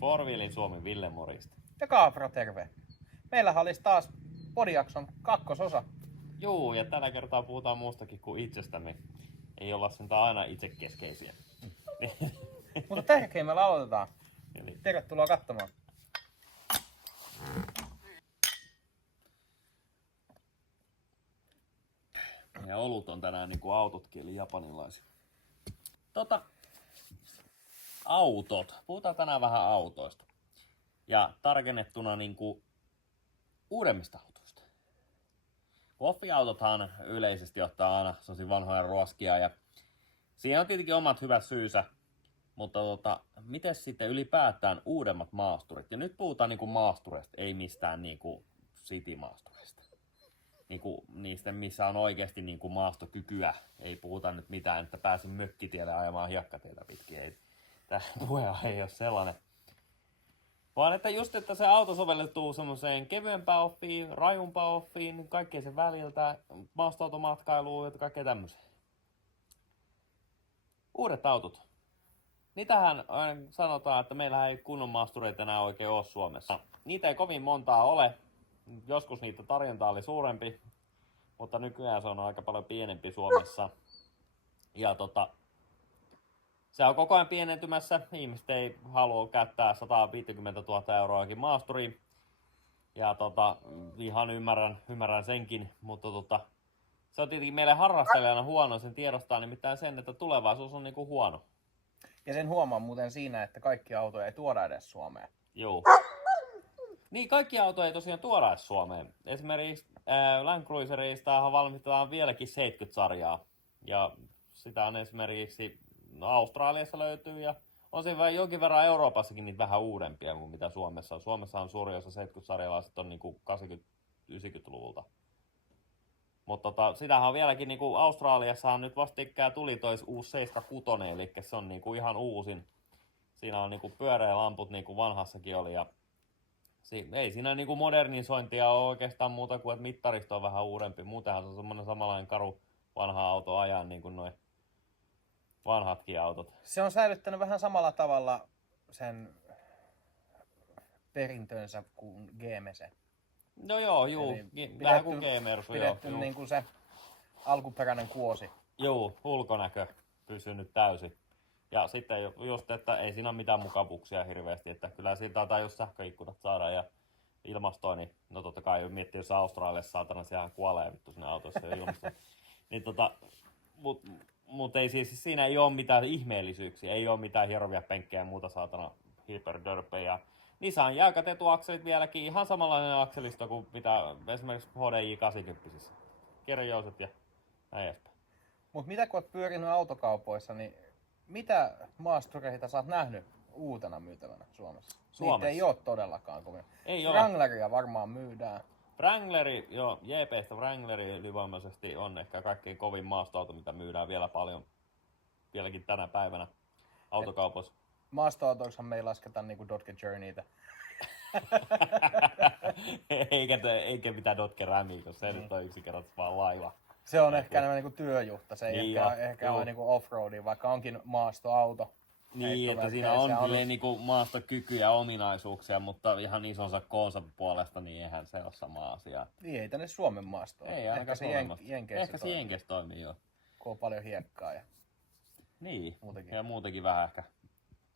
Four-wheelin Suomi Ville morista. Ja Kaapro, terve. Meillähän olisi taas podijakson kakkososa. Juu, ja tällä kertaa puhutaan muustakin kuin itsestämme. Ei olla sentään aina itsekeskeisiä. Mutta tärkeimmällä aloitetaan. Eli Tervetuloa katsomaan. ja olut on tänään niin kuin autotkin, eli japanilaisia. Autot. Puhutaan tänään vähän autoista. Ja tarkennettuna niin kuin uudemmista autoista. Koffiautothan yleisesti ottaa aina sellaisia vanhoja ruoskia ja siinä on tietenkin omat hyvät syysä. Mutta miten sitten ylipäätään uudemmat maasturit? Ja nyt puhutaan niinku maastureista, ei mistään niinku city-maastureista. Niinku niistä, missä on oikeasti niinku maastokykyä. Ei puhuta nyt mitään, että pääsen mökkitielle ajamaan hiekkatietä pitkin. Ei, tämä puheenaihe ei ole sellainen. Vaan että just, että se auto soveltuu semmoiseen kevyempään offiin, rajumpaan offiin, kaikkea sen väliltä, maastoautomatkailuun ja kaikkea tämmöiseen. Uudet autot. Niitähän sanotaan, että meillä ei kunnon maastureita enää oikein ole Suomessa. Niitä ei kovin montaa ole. Joskus niitä tarjonta oli suurempi, mutta nykyään se on aika paljon pienempi Suomessa. Ja se on koko ajan pienentymässä. Ihmiset ei halua käyttää 150 000 euroakin maasturiin. Ja ihan ymmärrän senkin, mutta se on tietenkin meille harrastelijana huono, sen tiedostaa nimittäin sen, että tulevaisuus on niinku huono. Ja sen huomaa muuten siinä, että kaikki autoja ei tuoda edes Suomeen. Joo. Niin, kaikki autoja ei tosiaan tuoda edes Suomeen. Esimerkiksi Land Cruiserista valmistetaan vieläkin 70-sarjaa. Ja sitä on esimerkiksi Australiassa löytyy ja on se jonkin verran Euroopassakin niitä vähän uudempia kuin mitä Suomessa on. Suomessa on suuri osa 70-sarjalaiset on niinku 80-90-luvulta. Mutta sitähän on vieläkin niinku Australiassa nyt vastikään tuli toi uusi 76, eli se on niinku ihan uusin. Siinä on niinku pyöreä lamput niinku vanhassakin oli ja ei siinä niinku modernisointia ole oikeastaan muuta kuin että mittaristo on vähän uudempi. Muutenhan se on semmoinen samanlainen karu vanha auto ajaa niin kuin noi vanhatkin autot. Se on säilyttänyt vähän samalla tavalla sen perintönsä kuin GMC. No joo, juu. Vähän kuin G-Mersu. Pidetty niin kuin se alkuperäinen kuosi. Joo, ulkonäkö pysynyt täysin. Ja sitten just, että ei siinä ole mitään mukavuuksia hirveästi, että kyllä siitä taitaa just sähköikkunat saada ja ilmastoon, niin no totta kai miettii, jos Australiassa saatana, sehän kuolee vittu sinne autossa ja ilmastoon. Niin mut ei siis, siinä ei ole mitään ihmeellisyyksiä, ei ole mitään hierovia penkkejä ja muuta saatana hyperdörpejä. Niissä on jäykät etuakselit vieläkin, ihan samanlainen akselisto kuin mitä esimerkiksi HDI 80. Kirjouset ja näin edespäin. Mut mitä kun oot pyörinyt autokaupoissa, niin mitä maastureita sä oot nähnyt uutena myytävänä Suomessa? Niitä ei ole todellakaan kovin. Ei ole. Wrangleria varmaan myydään. Wrangleri, joo, JP:stä Wrangleri ylivoimaisesti on ehkä kaikkein kovin maastoauto, mitä myydään vielä paljon, vieläkin tänä päivänä autokaupoissa. Maastoautoiksi me ei lasketa niinku Dodge Journeytä. eikä mitään Dodge Ramia, koska se nyt on yksinkertaisesti vaan laiva. Se on ehkä enemmän niinku työjuhta, se ei Niin ehkä ole niinku offroadia, vaikka onkin maastoauto. Niin, että siinä on niinku maastokyky ja ominaisuuksia, mutta ihan isonsa koonsa puolesta, niin eihän se ole sama asia. Niin, ei tänne Suomen maastoon. Ei ainakaan Jenkeissä ehkä se Jenkeissä toimii, joo. Kun on paljon hiekkaa ja niin, muutenkin. Ja muutenkin vähän ehkä.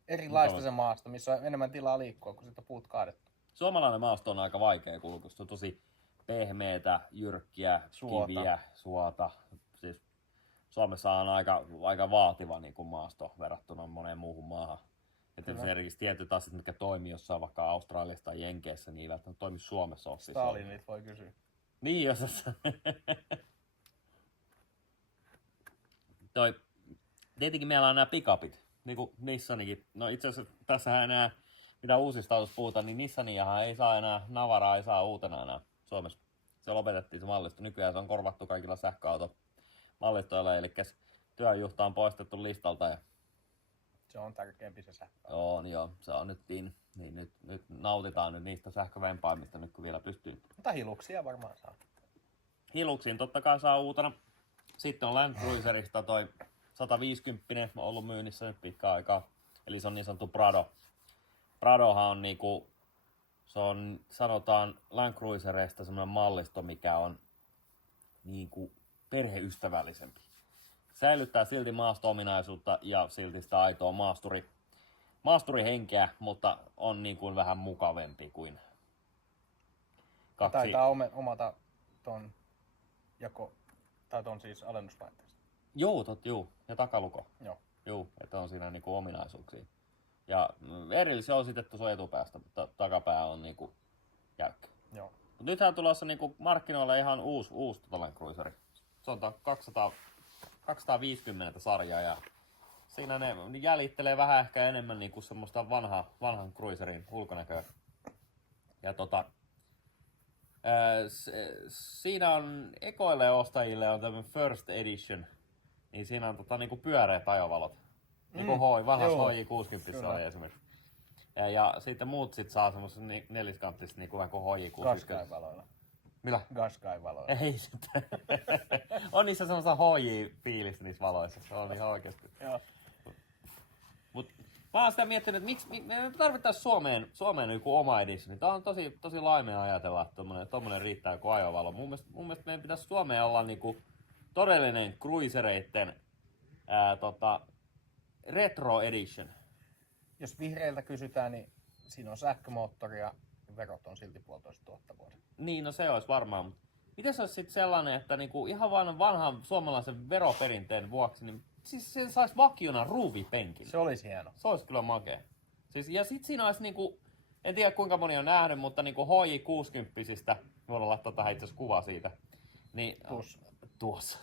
Erilaista se maasto, missä on enemmän tilaa liikkua, kun sitten puut kaadettu. Suomalainen maasto on aika vaikea kulku. Se on tosi pehmeätä, jyrkkiä, kiviä, suota. Siis Suomessa on aika vaativa niin kuin maasto verrattuna moneen muuhun maahan. Että esimerkiksi tietyt asiat, mitkä toimii jossain vaikka Australiassa tai Jenkeissä, niin eivät toimi Suomessa ole. Stalinit voi kysyä. Niin, jos tietenkin meillä on nämä pickupit, niin kuin Nissanikin. No itse asiassa tässähän enää, mitä uusista autosta puhutaan, niin Nissaniahan ei saa enää, Navaraa ei saa uutena enää Suomessa. Se lopetettiin se mallisto. Nykyään se on korvattu kaikilla sähköautomallistoilla, eli työjuhta on poistettu listalta. Ja se on tärkeämpi se sähkö. Joo, se on nyt niin nyt nautitaan nyt niistä sähkövempaimista nyt kun vielä pystyy. Mutta hiluksia varmaan saa. Hiluksiin totta kai saa uutena. Sitten on Land Cruiserista toi 150 ollut myynnissä nyt pitkään aikaa. Eli se on niin sanottu Pradohan on niinku, se on sanotaan Land Cruisereista semmoinen mallisto, mikä on niinku perheystävällisempi. Säilyttää silti maasto-ominaisuutta ja silti sitä aitoa maasturihenkeä, mutta on niin kuin vähän mukavempi kuin kaksi. Taitaa omata ton ton siis alennuslaitteesta. Joo, juu. Ja takaluko. Joo. Juu, että on siinä niinku ominaisuuksia. Ja erillisen ositettu se on etupäästä, mutta takapää on niinku jäykkä. Joo. Mut nythän on tulossa niinku markkinoille ihan uusi Land Cruiseri. Se on 250 sarjaa ja siinä ne jäljittelee vähän ehkä enemmän niinku semmoista vanhan cruiserin ulkonäköä. Ja siinä on ekoille ostajille on tämmönen First Edition, niin siinä on niinku pyöreät ajovalot. Niinku vanhassa HJ60 oli esimerkiksi. Ja sitten muut sit saa semmoset neliskanttiset niinku vähän kuin HJ60. Qashqai-valoilla. Millä? Qashqai-valoilla. Ei sitten. On niissä semmoista HJ-fiilistä niissä valoissa. Se on ihan oikeesti. Joo. Mut mä oon sitä miettinyt, että miksi me tarvittais Suomeen joku oma edition. Tää on tosi laimea ajatella, että tommonen riittää joku ajovalo. Mun mielestä meidän pitäisi Suomeen olla niinku todellinen cruisereitten retro edition. Jos vihreiltä kysytään, niin siinä on sähkömoottori ja verot on silti 1,5 vuotta. Niin, no se olisi varmaan. Mutta miten se olisi sitten sellainen, että niinku ihan vaan vanhan suomalaisen veroperinteen vuoksi, niin siis se saisi vakiona ruuvipenkille. Se olisi hieno. Se olisi kyllä makea. Siis, ja sitten siinä olisi niinku, en tiedä kuinka moni on nähnyt, mutta niinku HJ60-sistä, voidaan laittaa tähän itse asiassa kuva siitä. Niin, tuossa.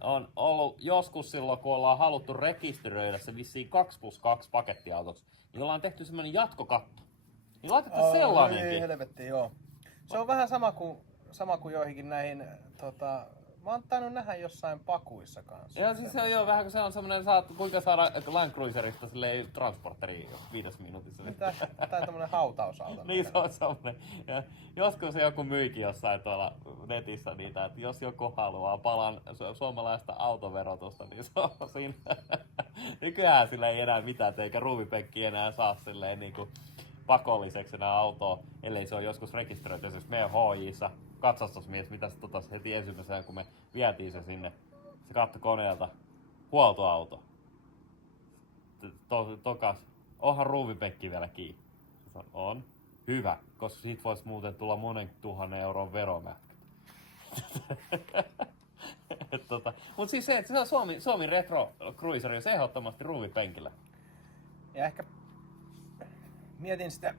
On ollut joskus silloin, kun ollaan haluttu rekisteröidä se vissiin 2+2 pakettiautoksi, niin ollaan tehty semmoinen jatkokatto. Niin laitetaan sellainenkin. Ei helvetti, joo. Se on vähän sama kuin joihinkin näihin, mä oon tainnut nähdä jossain pakuissa kanssa. Ja siis se on jo vähän kuin se on semmoinen, kuinka saada Land Cruiserista silleen transporteri 5 minuutissa. Tai tämmönen hautausauto. Niin se on semmoinen. Ja joskus joku myykin jossain tuolla netissä niitä, että jos joku haluaa palan suomalaista autoverotusta, niin se on siinä. Nykyään sillä ei enää mitään, eikä ruuvipenkki enää saa silleen niinku pakolliseksi enää autoa, ellei se on joskus rekisteröity. Jos meidän HJ:ssa katsastusmies, mitä se totesi heti ensimmäisenä, kun me vietiin se sinne, se katsoi koneelta, huoltoauto. Tokas, onhan ruuvipenkki vielä kiinni? On. Hyvä, koska siitä voisi muuten tulla monen 1000 euron veromätkä. Mutta siis se, että se on Suomi Retro Cruiser, se ehdottomasti ruuvipenkillä. Ja ehkä mietin sitä,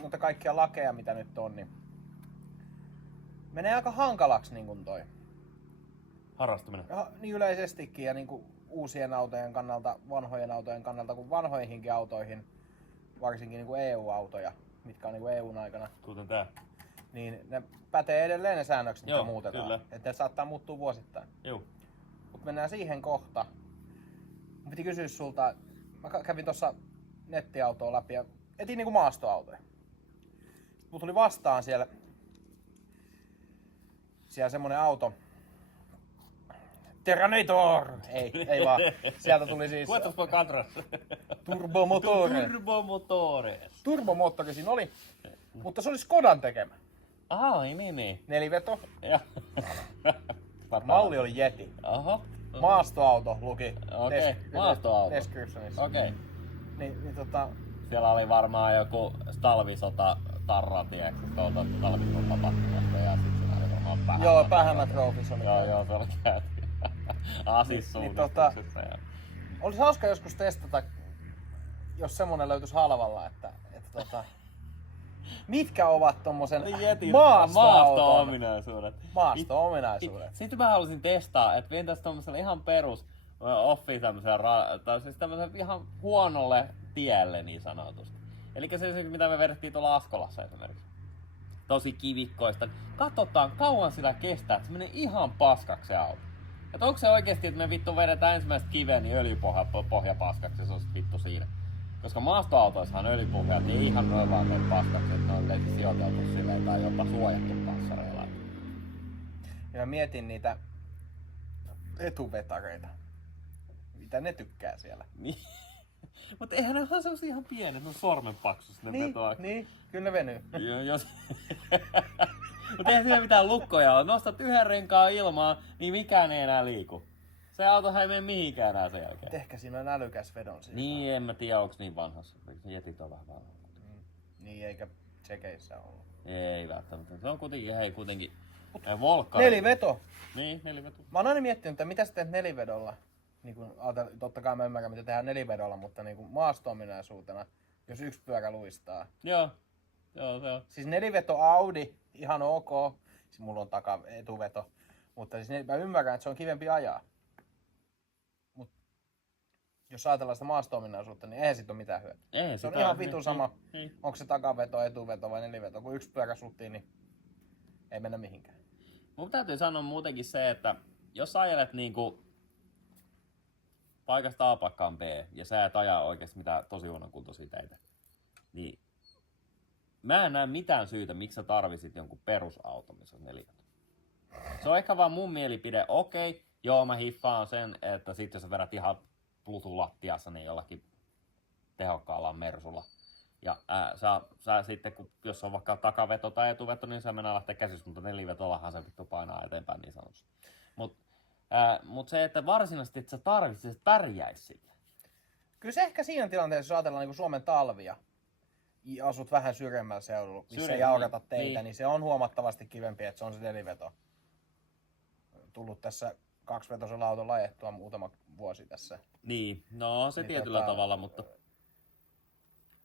mutta kaikkia lakeja mitä nyt on, niin menee aika hankalaksi niin kuin toi. Harrastaminen. Niin yleisestikin ja niin kuin uusien autojen kannalta, vanhojen autojen kannalta, kuin vanhoihinkin autoihin, varsinkin niin kuin EU-autoja, mitkä on niin kuin EUn aikana. Kuten tää. Niin ne pätee edelleen ne säännökset, mitä Joo, muutetaan. kyllä. Että ne saattaa muuttua vuosittain. Joo. Mut mennään siihen kohta. Mun piti kysyä sulta, mä kävin tuossa nettiautoa läpi ja etin niinku maastoautoja. Mut tuli vastaan siellä semmonen auto. Terranator! Ei vaan. Sieltä tuli siis Cuentas por Catras. turbomotore. Turbomotores. Turbomoottori siinä oli, mutta se oli Skodan tekemä. Ai niin. Neliveto. Ja. Malli oli Yeti. Aha. Maastoauto luki. Okei, maastoauto. Descriptionissa. Okei. Niin, Siellä oli varmaan joku talvisota tarra, tiedätkö, tuolta talvisota-tapahtumasta ja sit siinä oli varmaan Pähämä. joo, Pähämä Trophies oli. Joo, se oli käyty. Asissuunnistuksessa. Olisi hauska joskus testata, jos semmonen löytyisi halvalla, että mitkä ovat tommosen maasto-ominaisuudet. Maasto-ominaisuudet. Sitten mä halusin testaa, että vientäis tommoselle ihan perus offi tai siis tämmöiselle ihan huonolle tielle niin sanotusti. Elikkä se mitä me vedettiin tuolla Askolassa esimerkiksi. Tosi kivikkoista. Katsotaan kauan sillä kestää, että se menee ihan paskaksi se auto. Et onko se oikeesti, että me vittu vedetään ensimmäistä kiveä, niin öljypohja paskaksi ja se on sit vittu siinä. Koska maastoautoissahan öljypohjat ei ihan noin vaan mene paskaksi, että ne on yleensä sijoiteltu silleen tai jopa suojattu panssareilla. Ja mä mietin niitä etuvetareita. Mitä ne tykkää siellä? Mutta eihän ne ole semmosia ihan pienet, ne on sormen paksusta ne vetoa. Niin, kyllä ne venyy. Jos... Mutta eihän siinä mitään lukkoja ole. Nostat yhden renkaan ilmaan, niin mikään ei enää liiku. Se autohan ei mene mihinkään enää sen jälkeen. Ehkä siinä on älykäs vedon siis. Niin, en mä tiedä, onks niin vanhassa. Jetit on vähän vanha. Niin, eikä tsekeissä ollut. Ei välttämättä. Se on kuitenkin volkkari. Neliveto. Niin, neliveto. Mä oon aina miettinyt, että mitä sä teet nelivedolla. Niin kun, totta kai mä ymmärrän, mitä tehdään nelivedolla, mutta niin maasto-ominaisuutena, jos yksi pyörä luistaa. Joo, se on. Siis neliveto Audi, ihan ok. Siis mulla on etuveto. Mutta siis mä ymmärrän, että se on kivempi ajaa. Mut jos ajatellaan sitä maasto-ominaisuutta, niin eihän siitä ole mitään hyötyä. Ei, Se on ihan vitu sama, niin. onko se takaveto, etuveto vai neliveto. Kun yksi pyörä sluttiin, niin ei mennä mihinkään. Mun täytyy sanoa muutenkin se, että jos sä ajelet niinku paikasta A paikkaan B ja sä et ajaa oikeesti mitään tosi huonokuntoisia teitä, niin mä en näe mitään syytä, miksi sä tarvisit jonkun perusauton, missä on neliveto. Se on ehkä vaan mun mielipide, okei, joo mä hiffaan sen, että sit jos sä vedät ihan plutulattiassa, niin jollakin tehokkaalla Mersulla. Ja sä sitten, jos on vaikka takaveto tai etuveto, niin se mennään lähteä käsissä, mutta nelivetollahan se vittu painaa eteenpäin niin sanotusti. Mut se, että varsinaisesti että sä tarvitset, että pärjäis sillä. Kyllä se ehkä siinä tilanteessa, jos ajatellaan niin Suomen talvia, ja asut vähän syrjemmällä seudulla, missä ei aurata teitä, niin se on huomattavasti kivempi, että se on se neliveto. Tullut tässä kaksivetosella autolla ajettua muutama vuosi tässä. Niin, no se niin tietyllä tavalla, mutta...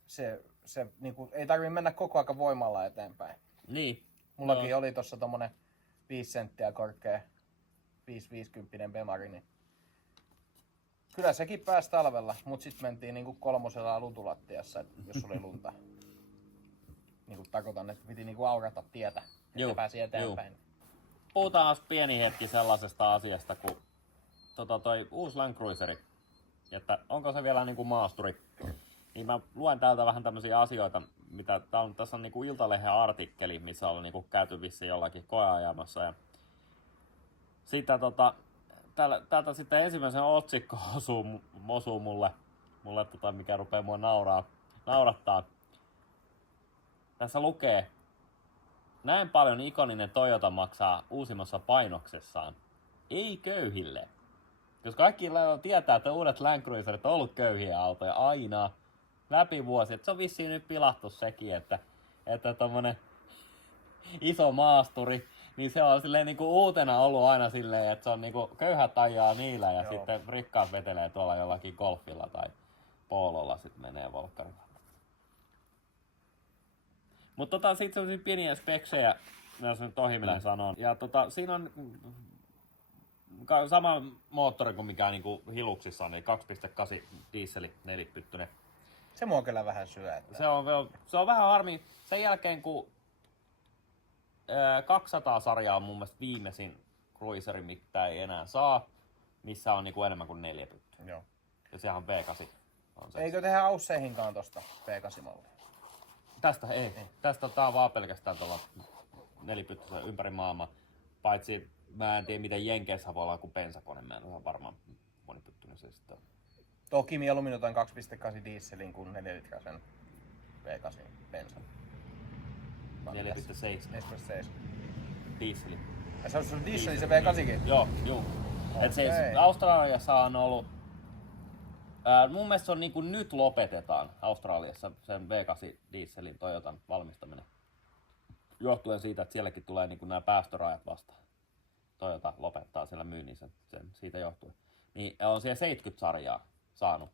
Se niin kuin, ei tarvitse mennä koko ajan voimalla eteenpäin. Niin. Mullakin oli tossa tommonen 5 senttiä korkea 550 Bemari, niin kyllä sekin pääsi talvella, mut sit mentiin niinku 3 lutulattiassa, jos oli lunta. Niinku tarkoitan, että piti niinku aurata tietä, että pääsi eteenpäin. Juu. Puhutaan pieni hetki sellaisesta asiasta, kun toi uusi Land Cruiseri, että onko se vielä niinku maasturi. Niin mä luen täältä vähän tämmöisiä asioita, mitä tässä on niinku Iltalehden artikkeli, missä on niinku käyty vissiin jollakin koeajamassa. Ja sitten täältä sitten ensimmäisen otsikko osuu mulle mikä rupeaa mua naurattaa. Tässä lukee, näin paljon ikoninen Toyota maksaa uusimmassa painoksessaan. Ei köyhille. Jos kaikki tietää, että uudet Land Cruiserit on ollut köyhiä autoja aina läpi vuosi, että se on vissiin nyt pilattu sekin, että tommonen iso maasturi, niin se on silleen niinku uutena ollut aina silleen, että se on niinku köyhät ajaa niillä ja sitten rikkaat vetelee tuolla jollakin golfilla tai pololla sitten menee volkkarilla. Mutta sitten sellaisia pieniä speksejä, jos nyt ohimilleen sanon. Ja siinä on sama moottori kuin mikä niinku Hiluksissa on, niin 2.8 dieseli nelipyttynen. Se mua kyllä vähän syö. Että... Se on vähän harmi. Sen jälkeen kun 200-sarja on mun mielestä viimeisin cruiseri, mitä ei enää saa, missä on niinku enemmän kuin 4 pyttyä. Joo. Ja sehän on V8. On se. Eikö tehdä Ausseihinkaan tosta V8-mallia? Tästä ei. Tästä tää on vaan pelkästään tuolla 4-pyttyisen ympäri maailmaa. Paitsi mä en tiedä miten Jenkeissä voi olla kuin bensakone. Mä en ole varmaan monipyttyinen se sitten on. Toki mieluummin jotain 2.8 dieselin kuin 4 litrasen V8 bensan. 4.7 dieseli. Ja se on dieseli se V8kin? Joo. Okay. Et se Australiassa on ollut... mun mielestä se on niin kuin nyt lopetetaan Australiassa sen V8 dieselin Toyotan valmistaminen. Johtuen siitä, että sielläkin tulee niin kuin nämä päästörajat vastaan. Toyota lopettaa siellä myynnin sen siitä johtuen. Niin on siellä 70-sarjaa saanut.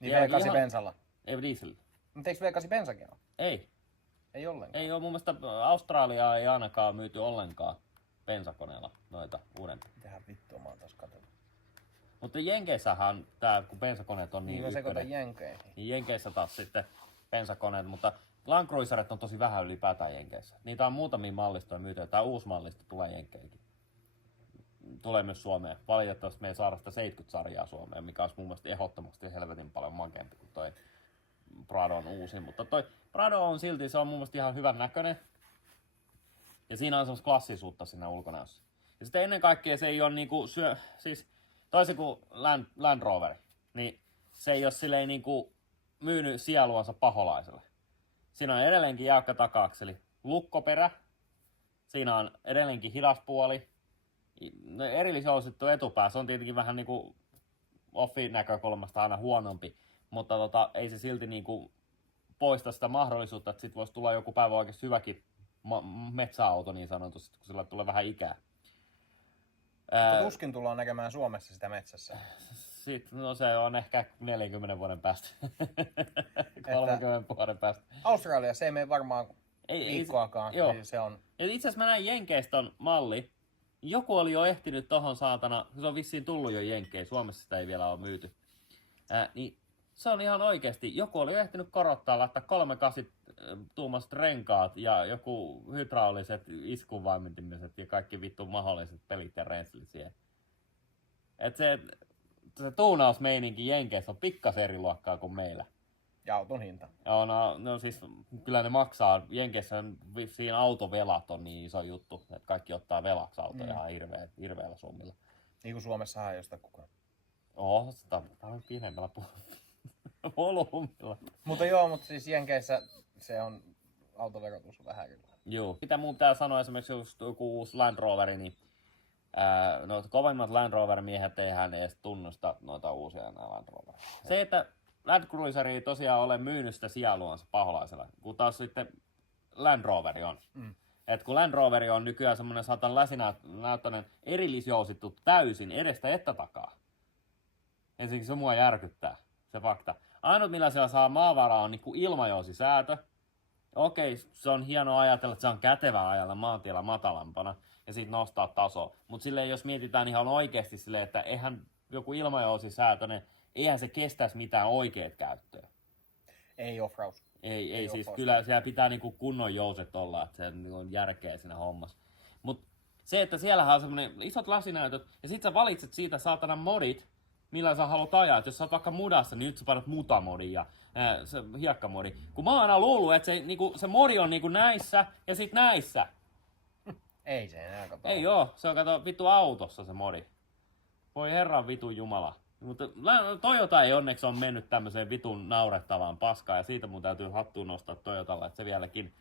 Niin V8 ihan... bensalla? Ei dieselillä. Mutta eikö V8 bensakin ole? Ei. Ei ollenkaan? Ei ole. Mun mielestä Australiaa ei ainakaan myyty ollenkaan bensakoneella noita uudempia. Mitähän vittua mä oon taas katsellut. Mutta Jenkeissähän tää, kun bensakoneet on niin ykkönen. Jenkeihin. Niin Jenkeissä taas sitten bensakoneet, mutta Land Cruiserit on tosi vähän ylipäätään Jenkeissä. Niitä on muutamia mallistoja myyty, tää uusi mallisto tulee Jenkeihin. Tulee myös Suomeen. Valitettavasti me ei saada sitä 70-sarjaa Suomeen, mikä olisi mun mielestä ehdottomasti helvetin paljon makeampi kuin toi Pradon uusi. Mutta toi Prado on silti, se on mun mielestä ihan hyvän näköinen. Ja siinä on semmoista klassisuutta siinä ulkonäössä. Ja sitten ennen kaikkea se ei ole niinku siis toisin kuin Land Rover, niin se ei ole silleen niinku myynyt sieluansa paholaiselle. Siinä on edelleenkin jäykkä taka-akseli, lukkoperä, siinä on edelleenkin hidaspuoli, erillisjousittu etupää, se on tietenkin vähän niinku offin näkökulmasta aina huonompi, mutta ei se silti niinku poista sitä mahdollisuutta, että sit voisi tulla joku päivä oikeasti hyväkin metsäauto niin sanotusti, kun sillä tulee vähän ikää. Tuskin tullaan näkemään Suomessa sitä metsässä. No se on ehkä 40 vuoden päästä. 30 vuoden päästä. Australiassa ei mene varmaan viikkoakaan. Joo. Se on... Itse asiassa mä näin Jenkeistä on malli. Joku oli jo ehtinyt tohon saatana, se on vissiin tullut jo Jenkeihin, Suomessa sitä ei vielä ole myyty. Niin se on ihan oikeesti, joku oli jo ehtinyt korottaa, laittaa 3/8 tuumaiset renkaat ja joku hydrauliset iskunvaimintimiset ja kaikki vittu mahdolliset pelit ja renslit siihen. Et se tuunausmeininki Jenkeissä on pikkasen eri luokkaa kuin meillä. Ja auton hinta. Joo, no siis kyllä ne maksaa. Jenkeissä siinä autovelat on niin iso juttu, että kaikki ottaa velaksi autoja ihan hirveällä summilla. Niin kuin Suomessahan ei osta kukaan. Sitä on pienemmällä volyymilla. Mutta siis Jenkeissä se on autoverotus vähän erilainen. Joo. Mitä mun pitää sanoa esimerkiksi just joku uusi Land Roveri, niin noita kovemmat Land Rover-miehet eihän edes tunnusta noita uusia Land Rover. Se, että Land Cruiser ei tosiaan ole myynyt sitä sieluansa paholaisella, kun taas sitten Land Roveri on. Et kun Land Roveri on nykyään semmonen saatan läsinäyttöinen erillisjousittu täysin edestä että takaa. Ensinnäkin se mua järkyttää, se fakta. Ainut millä siellä saa maavaraa on niinku ilmajousisäätö. Okei, se on hienoa ajatella, että se on kätevää ajalla maantiellä matalampana ja sitten nostaa tasoa. Mutta silleen jos mietitään ihan oikeasti silleen, että eihän joku ilmajousisäätöinen, eihän se kestäisi mitään oikeet käyttöä. Ei offroad. Ei siis kyllä siellä pitää niinku kunnon jouset olla, että se on järkeä siinä hommassa. Mut se, että siellähän on semmonen isot lasinäytöt ja sit sä valitset siitä saatana modit, millä sä haluat ajaa. Et jos sä oot vaikka mudassa, niin nyt sä painat mutamodin ja se hiekkamodi. Kun mä oon aina luullut, että se modi on niinku näissä ja sit näissä. Ei se enää kato. Ei oo, se on kato vittu autossa se modi. Voi herran vitun jumala. Mutta Toyota ei onneksi ole mennyt tämmöiseen vitun naurettavaan paskaan ja siitä mun täytyy hattuun nostaa Toyotalle, että se vieläkin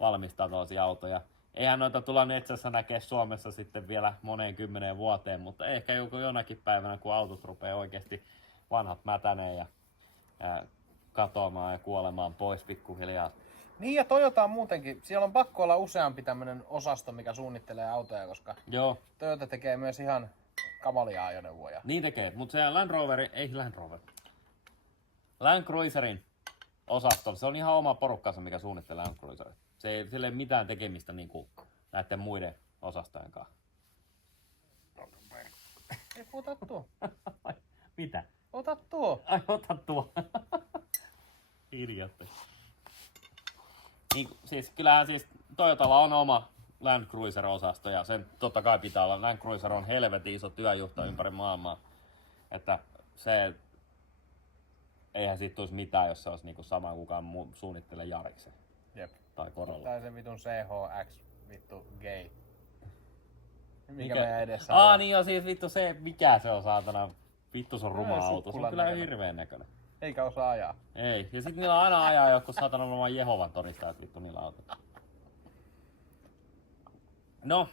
valmistaa toisia autoja. Eihän noita tulla Netsässä näkee Suomessa sitten vielä moneen 10 vuoteen, mutta ehkä jonakin päivänä, kun autot rupeaa oikeasti vanhat mätäneen ja katoamaan ja kuolemaan pois pikkuhiljaa. Niin ja Toyota on muutenkin, siellä on pakko olla useampi tämmönen osasto, mikä suunnittelee autoja, koska Joo. Toyota tekee myös ihan kamalia ajoneuvoja. Niin tekee, mutta se Land Cruiserin osasto, se on ihan oma porukkansa, mikä suunnittelee Land Cruiserin. Sillä ei mitään tekemistä niinku näiden muiden osastojen kanssa. Ota tuo. Mitä? Ota tuo. Ai, ota tuo. Idiotti. Niin, siis kyllähän siis Toyotalla on oma Land Cruiser-osasto ja sen totta kai pitää olla. Land Cruiser on helvetin iso työjuhta ympäri maailmaa. Että se eihän siitä tulisi mitään, jos se olisi niinku sama kukaan suunnittelee Jariksen. Jep. Tai Corolla. Tai se vitun CHX vittu gay. Mikä meidän edessä on. Niin jo siis vittu se, mikä se on saatana. Vittu se on ruma No, auto. Se on kyllä hirveen näköinen. Eikä osaa ajaa. Ei. Ja sit niillä on aina ajaa joku saatana varmaan Jehovan todistajat vittu niillä autoilla. No.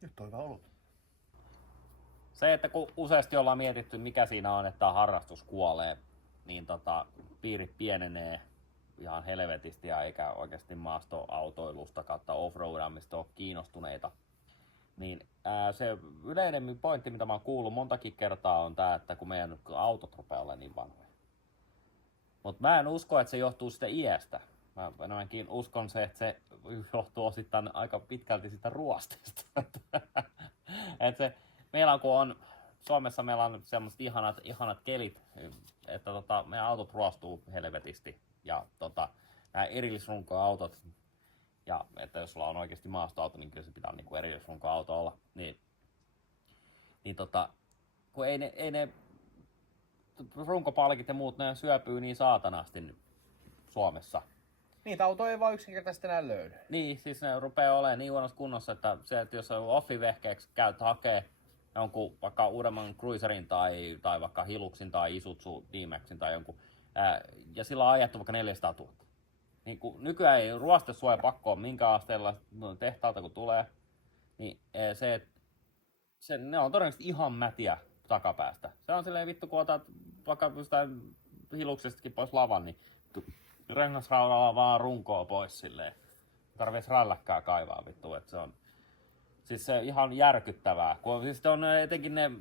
Nyt on hyvä ollut. Se, että kun useasti ollaan mietitty, mikä siinä on, että harrastus kuolee, niin piirit pienenee ihan helvetisti ja eikä oikeasti maastoautoilusta kautta offroadaamista ole kiinnostuneita. Niin se yleinen pointti, mitä mä oon kuullut montakin kertaa, on tää, että kun meidän autot rupeaa olemaan niin vanhoja. Mutta mä en usko, että se johtuu sitä iästä. Mä enemmänkin uskon se, että se johtuu osittain aika pitkälti sitä ruosteesta. Et se, Suomessa meillä on semmoiset ihanat kelit, että meidän autot ruostuu helvetisti. Ja nämä erillisrunkoautot, ja että jos sulla on oikeasti maastoauto, niin kyllä se pitää niinku erillisrunkoauto olla. Niin kun ei ne runkopalkit ja muut, ne syöpyy niin saatanasti Suomessa. Niitä autoja ei vaan yksinkertaisesti enää löydy. Niin, siis ne rupeaa olemaan niin huonossa kunnossa, että jos on offivehkeeksi käyt hakee jonkun vaikka uudemman Cruiserin tai vaikka Hiluxin tai Isuzu D-Maxin tai jonkun, ja sillä on ajettu vaikka 400 000. Niin kun nykyään ei ruostesuojapakkoa minkä asteella tehtaalta kun tulee, niin ne on todennäköisesti ihan mätiä takapäästä. Se on silleen vittu, kun otat vaikka jostain Hiluksestakin pois lavan, niin rengasraudalla vaan runkoa pois silleen. Tarvitsisi rälläkkää kaivaa vittu, että se on siis se ihan järkyttävää. Kun siis on etenkin ne 2003-2005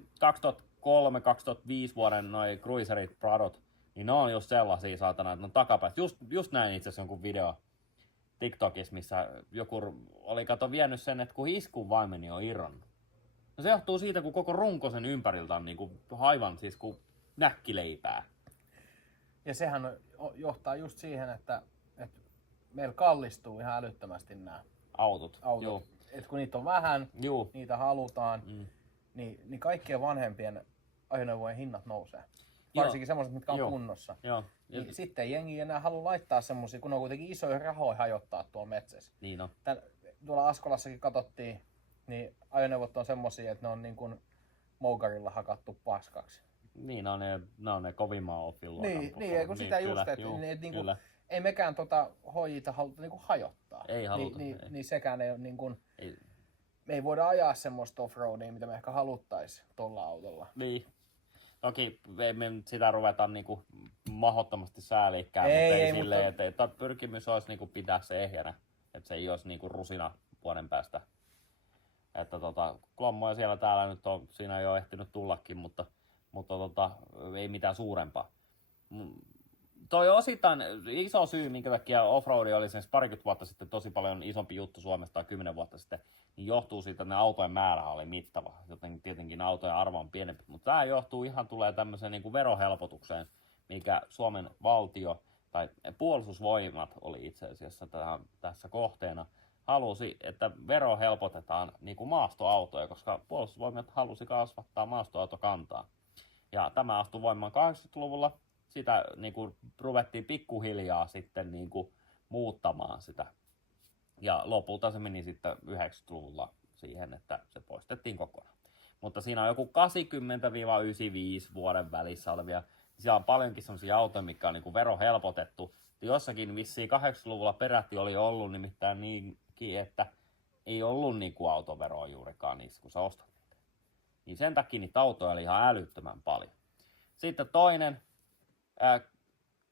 vuoden noi Cruiserit Pradot, niin ne on just sellaisia saatana, että ne on takapäästä. Just näin itse asiassa jonkun video TikTokissa, missä joku oli vienyt sen, että kun iskun vaimeni on irronnut. No se johtuu siitä, kun koko runko sen ympäriltä on niinku aivan siis kuin näkkileipää. Ja sehän johtaa just siihen, että meillä kallistuu ihan älyttömästi nämä Autot. Et kun niitä on vähän, Juu. niitä halutaan, niin kaikkien vanhempien ajoneuvojen hinnat nousee. Varsinkin semmoiset, mitkä on kunnossa. Joo. Niin sitten jengi ei enää halua laittaa semmosia, kun on kuitenkin isoja rahoja hajottaa tuolla metsässä. Niin on. Tuolla Askolassakin katsottiin, niin ajoneuvot on semmosia, että ne on niin kuin moukarilla hakattu paskaksi. Niin, ne on ne kovimman offin Niin, kun sitä just, että niinku, ei mekään hoijita haluta niinku hajottaa. Ei haluta. Niin sekään ei ole niinku, me ei voida ajaa semmoista offroadia, mitä me ehkä haluttais tuolla autolla. Niin. Toki ei me sitä ruveta niinku mahdottomasti sääliikkään, mutta ei silleen, että pyrkimys olisi niinku pitää se ehjänä. Että se ei olisi niinku rusina vuoden päästä. Että klommoja siellä täällä nyt on, siinä ei ole ehtinyt tullakin, mutta ei mitään suurempaa. Toi osittain iso syy, minkä takia offroadi oli sen parikymmentä vuotta sitten tosi paljon isompi juttu Suomesta tai 10 vuotta sitten, niin johtuu siitä, että ne autojen määrä oli mittava, joten tietenkin autojen arvo on pienempi. Mutta tämä johtuu tulee tämmöiseen niin kuin verohelpotukseen, mikä Suomen valtio tai puolustusvoimat oli itse asiassa tässä kohteena, halusi, että vero helpotetaan niin kuin maastoautoja, koska puolustusvoimat halusi kasvattaa maastoautokantaa. Ja tämä astui voimaan 80-luvulla. Sitä niin kuin, ruvettiin pikkuhiljaa sitten niin kuin, muuttamaan sitä. Ja lopulta se meni sitten 90-luvulla siihen, että se poistettiin kokonaan. Mutta siinä on joku 80-95 vuoden välissä olevia. Siellä on paljonkin sellaisia autoja, mitkä on niin kuin verohelpotettu. Jossakin vissiin 80-luvulla peräti oli ollut nimittäin niinkin, että ei ollut niin kuin autoveroa juurikaan niissä, kun sä ostat niitä. Niin sen takia niitä autoja oli ihan älyttömän paljon. Sitten toinen.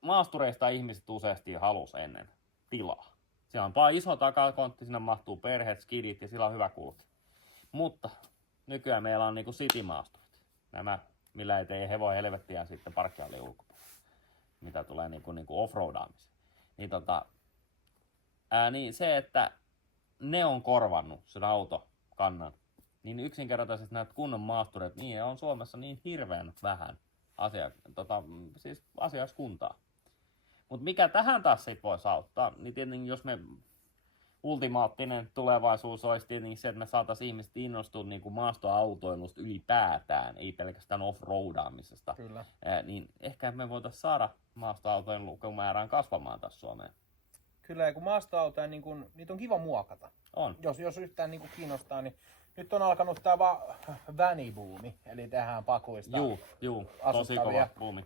Maastureista ihmiset useasti halusi ennen tilaa. Siellä on paljon iso takakontti, sinne mahtuu perheet, skidit ja sillä on hyvä kulki. Mutta nykyään meillä on niinku city-maasturit. Nämä, millä ei tee hevoa helvettiä sitten parkkiallin ulkopuolella. Mitä tulee niinku offroadaamiseen. Niin se, että ne on korvannut sen autokannan, niin yksinkertaisesti näitä kunnon maastureita, niin on Suomessa niin hirveän vähän. Siis asiakaskuntaa. Mutta mikä tähän taas sit voisi auttaa, niin tietenkin jos me ultimaattinen tulevaisuus olisi tietenkin se, että me saataisiin ihmiset innostua niin kuin maastoautoilusta ylipäätään, ei pelkästään offroadaamisesta. Kyllä. Niin ehkä me voitaisiin saada maastoautojen lukumäärään kasvamaan tässä Suomeen. Kyllä, ja kun maastoautoja, niin kun, niitä on kiva muokata. On. Jos yhtään niin kun kiinnostaa, niin nyt on alkanut tämä vanibuumi, eli tehdään pakuista Juu, tosi kova buumi.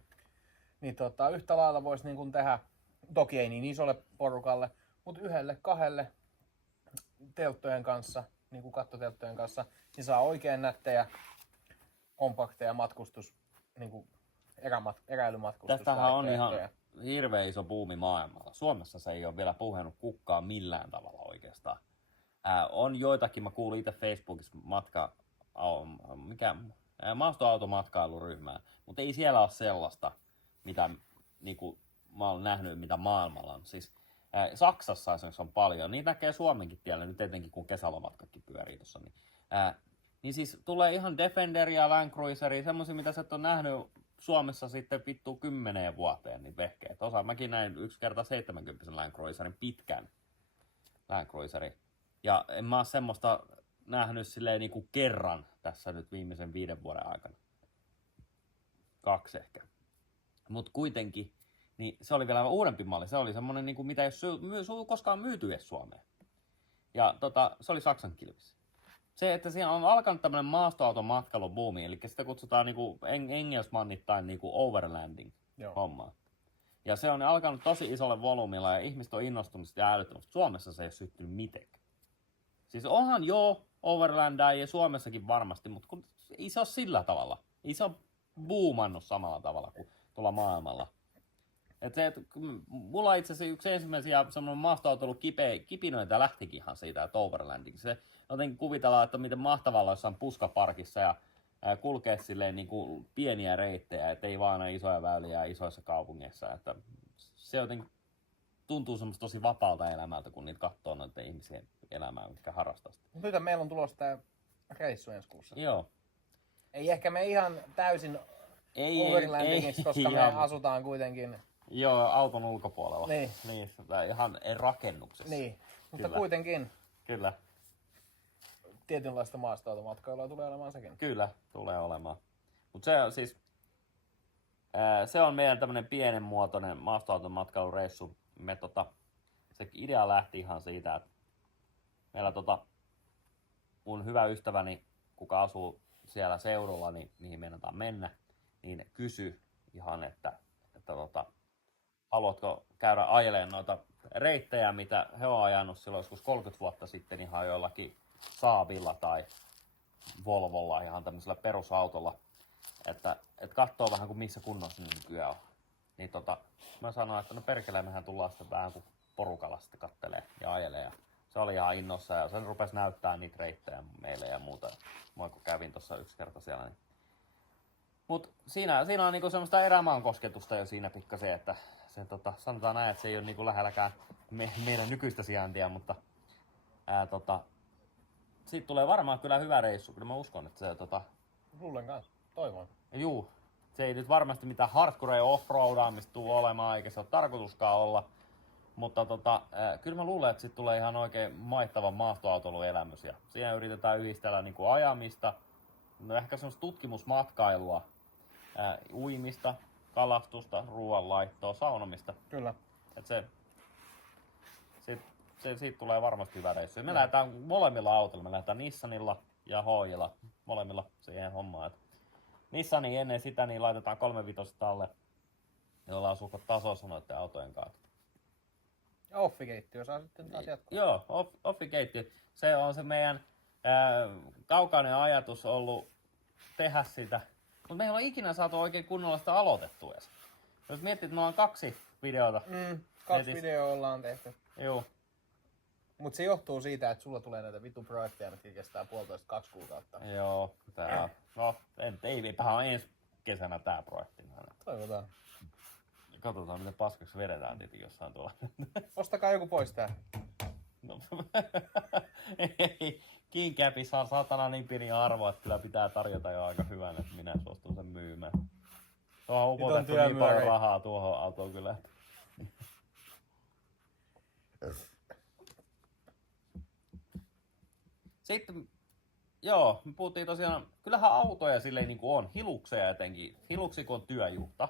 Niin yhtä lailla voisi niin kun tehdä, toki ei niin isolle porukalle, mutta yhdelle, kahdelle telttojen kanssa, niin kuin kattotelttojen kanssa, niin saa oikein nättejä, kompakteja matkustus, niin kuin eräilymatkustus. Tästähän on ihan hirveän iso buumi maailmalla. Suomessa se ei ole vielä puhunut kukkaan millään tavalla oikeastaan. On joitakin, mä kuulin itse Facebookissa maastoautomatkailuryhmää, mutta ei siellä ole sellaista, mitä niinku, mä oon nähnyt, mitä maailmalla on. Siis, Saksassa esimerkiksi on paljon, niitä näkee Suomenkin tiellä, nyt etenkin kun kesälomatkakin pyörii tuossa. Niin siis tulee ihan Defenderia, Land Cruiseria, semmoisia, mitä sä et ole nähnyt Suomessa sitten vittu 10 vuoteen niin vehkeet. Mäkin näin 1 kerta 70 Land Cruiserin, pitkän Land Cruiserin. Ja en mä oo semmoista nähnyt silleen niinku kerran tässä nyt viimeisen 5 vuoden aikana. 2 ehkä. Mut kuitenkin, niin se oli vielä uudempi malli. Se oli semmonen, niinku, mitä ei ole koskaan myyty edes Suomeen. Ja se oli Saksan kilpissä. se, että siinä on alkanut tämmönen maastoauton matkailubuumi, eli sitä kutsutaan niinku engelsmannittain niinku overlanding hommaa. Ja se on alkanut tosi isolle volyymilla ja ihmiset on innostunut ja älyttömät. Suomessa se ei ole syttynyt mitenkään. Siis onhan overlandaajia Suomessakin varmasti, mutta kun ei se ole sillä tavalla. Ei se ole boomannut samalla tavalla kuin tuolla maailmalla. Mulla itse asiassa yksi ensimmäisiä semmoinen maastoautoilu kipinöitä lähtikin ihan siitä, että overlanding. Se jotenkin kuvitellaan, että miten mahtavalla jossain puskaparkissa ja kulkea silleen niin kuin pieniä reittejä, ettei vaan ole isoja väyliä isoissa kaupungeissa. Että se jotenkin tuntuu semmoista tosi vapaalta elämältä, kun niitä katsoo noiden ihmisien elämää, mitkä harrastaa sitä. Nyt meillä on tulossa tää reissu ensi kuussa. Joo. Ei ehkä me ihan täysin overlandingiksi, koska me asutaan kuitenkin... Joo, auton ulkopuolella. Niin. Tai ihan rakennuksessa. Niin, mutta kuitenkin. Kyllä. Tietynlaista maastoautomatkailua tulee olemaan sekin. Kyllä, tulee olemaan. Mutta se on siis... se on meidän tämmönen pienenmuotoinen maastoautomatkailureissu. Se idea lähti ihan siitä, että meillä mun hyvä ystäväni, kuka asuu siellä seudulla, niin mihin meinataan mennä, niin kysy ihan, että haluatko käydä ajelemaan noita reittejä, mitä he on ajanut silloin joskus 30 vuotta sitten ihan jollakin Saabilla tai Volvolla, ihan tämmöisellä perusautolla, että katsoo vähän kuin missä kunnossa ne nykyään on. Niin mä sanoin, että no perkele, mehän tullaan sitten vähän kuin porukalla sitten kattelee ja ajelee. Ja se oli ihan innossa ja sen rupesi näyttää niitä reittejä meille ja muuta. Mä kun kävin tuossa yksi kerta siellä. Niin. Mut siinä on niinku semmoista erämaan kosketusta jo siinä pikkasen, että se, sanotaan näin, että se ei ole niinku lähelläkään meidän nykyistä sijaintia, mutta siitä tulee varmaan kyllä hyvä reissu. Kyllä mä uskon, että se Luulen kanssa. Toivon. Juu. Se ei nyt varmasti mitään hardcore offroadaamista tule olemaan, eikä se ole tarkoituskaan olla. Mutta kyllä mä luulen, että siitä tulee ihan oikein maittava maastoautoiluelämys. Ja siinä yritetään yhdistellä niinku ajamista, no ehkä semmoista tutkimusmatkailua, uimista, kalastusta, ruoanlaittoa, saunomista. Kyllä. Et siitä tulee varmasti hyvä reissu. Me lähdetään molemmilla autoilla. Me lähdetään Nissanilla ja HJ:lla molemmilla siihen hommaan. Nissani ennen sitä niin laitetaan 3.5 alle, jolla on suhkat tasossa noiden autojen kanssa. Ja offikeittiö saa sitten taas jatkoa. Joo, offikeittiö. Se on se meidän kaukainen ajatus ollut tehdä sitä. Mutta me ei ole ikinä saatu oikein kunnolla sitä aloitettua edes. Jos miettii, että me ollaan 2 videota. 2 videoa ollaan tehty. Joo. Mut se johtuu siitä, että sulla tulee näitä vittu projekteja, mitkä kestää 1,5-2 kuukautta. Joo, eipähän on ensi kesänä tää projekti. Toivotaan. Katsotaan, miten paskaksi vedetään tietenkin jossain tuolla. Ostakaa joku pois tää. No, ei. Keycapi saa satana niin pieni arvo, että kyllä pitää tarjota jo aika hyvän, että minä suostun sen myymään. Tuohon on upotettu niin paljon rahaa tuohon autoon kyllä. Sitten, joo, me puhuttiin tosiaan, kyllähän autoja silleen niin kuin on, hilukseja etenkin. Hiluksi kun on työjuhta.